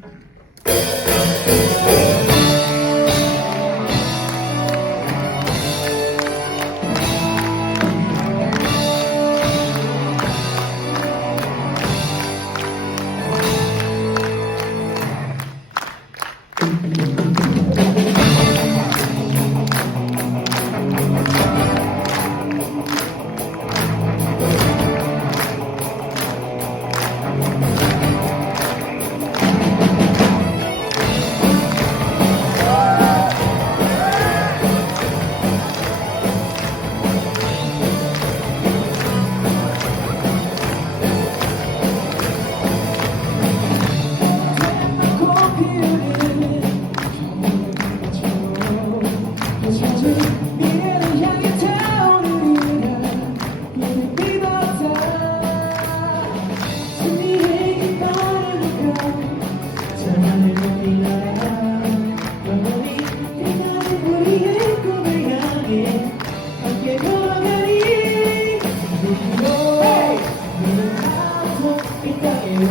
Thank you.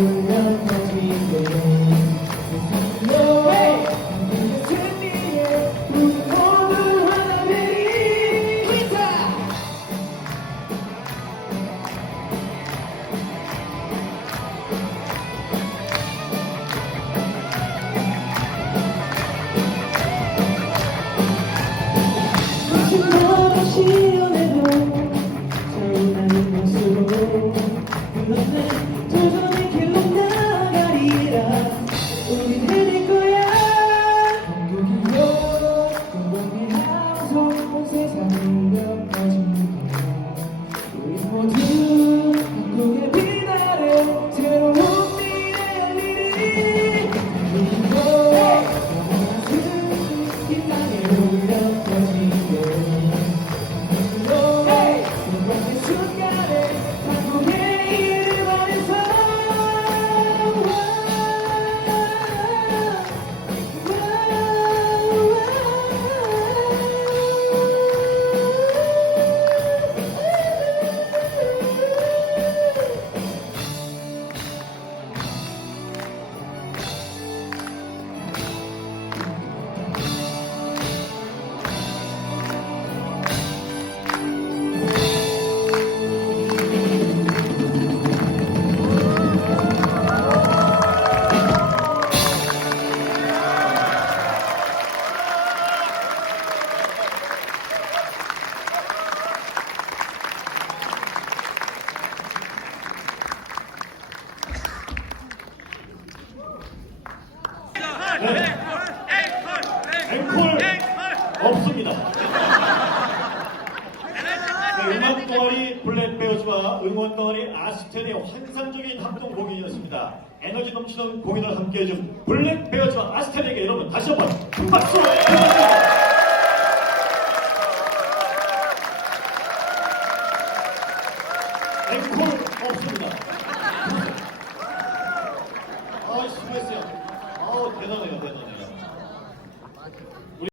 이让래는 제. 앵콜 없습니다. 네, 음악 덩어리 블랙베어즈와 응원 덩어리 아스텐의 환상적인 합동 공연이었습니다. 에너지 넘치는 공연을 함께해준 블랙베어즈와 아스텐에게 여러분 다시 한번 큰 박수. 앵콜.